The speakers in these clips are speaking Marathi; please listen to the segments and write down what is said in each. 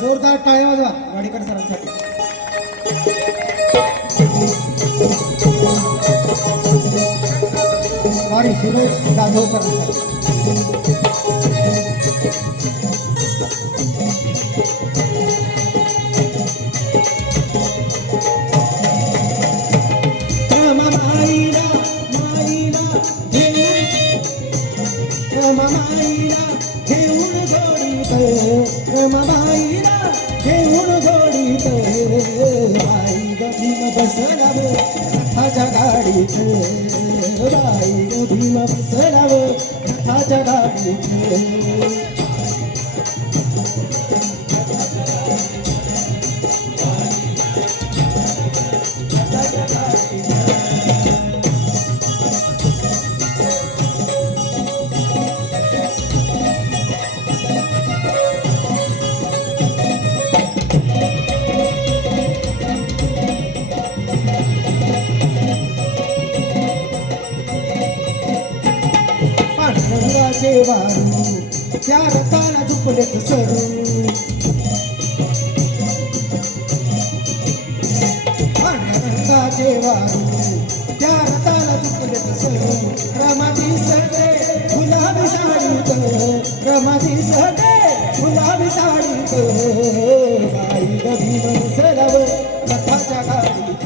जोरदार टाळ्या वाजवा वाडीकर सरांसाठी. ग भीम बसलाव रथाच्या गाडीत रथाच्या गाडीत वारू त्या रथाला झुपलेत सरू पांडुरंगाचे वारू त्या रथाला झुपलेत सरू रमाती सटे गुलाबी साडीत रमाती सटे गुलाबी साडीत बाई गभी बसलाव रथाच्या गाडीत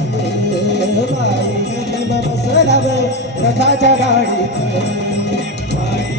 बाई गभी बसलाव रथाच्या गाडीत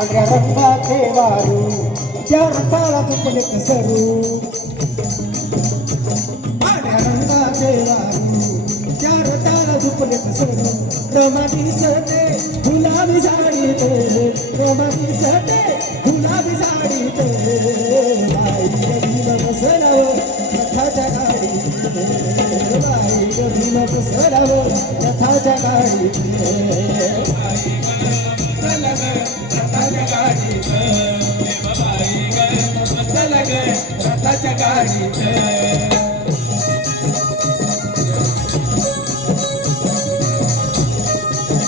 पांढऱ्या रंगाचे वारू त्या रथाला तुकडे कसरू पांढऱ्या रंगाचे वारू त्या रथाला झुपले कसरू रमाती सटे गुलाबी साडीत रमाती सटे गुलाबी साडीत बाई गरीब बसलाव रथाच्या गाडी बाई गरीब बसलाव रथाच्या गाडी रथाच्या